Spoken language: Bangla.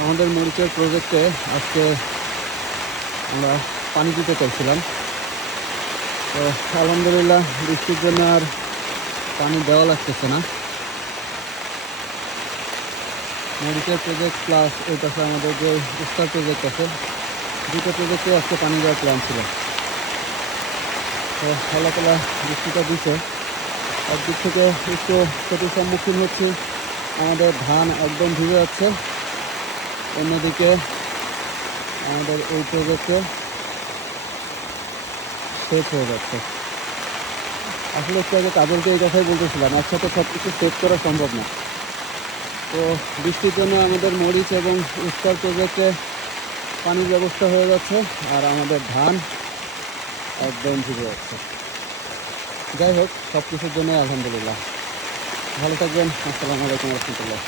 আমাদের মরিচের প্রজেক্টে আজকে আমরা পানি দিতে চাইছিলাম, তো আলহামদুলিল্লাহ বৃষ্টির জন্য আর পানি দেওয়া লাগতেছে না। মরিচের প্রজেক্ট প্লাস এই পাশে আমাদের যে স্টার প্রজেক্ট আছে, দুটো প্রজেক্টে আজকে পানি দেওয়ার প্ল্যান ছিল। তো আল্লাহ তাআলা বৃষ্টিটা দিচ্ছে, একদিক থেকে একটু ক্ষতির সম্মুখীন হচ্ছি, আমাদের ধান একদম ভিজে যাচ্ছে। অন্যদিকে আমাদের এই প্রজেক্টে সেচ হয়ে যাচ্ছে। আসলে একটু আগে তাদেরকে এই কথাই বলতেছিলাম, একসাথে সব কিছু সেভ করা সম্ভব না। তো বৃষ্টির জন্য আমাদের মরিচ এবং স্টার প্রজেক্টে পানির ব্যবস্থা হয়ে যাচ্ছে, আর আমাদের ধান একদম ভিজে যাচ্ছে। যাই হোক, সব কিছুর জন্য আলহামদুলিল্লাহ। ভালো থাকবেন। আসসালামু আলাইকুম রহমতুল্লাহ।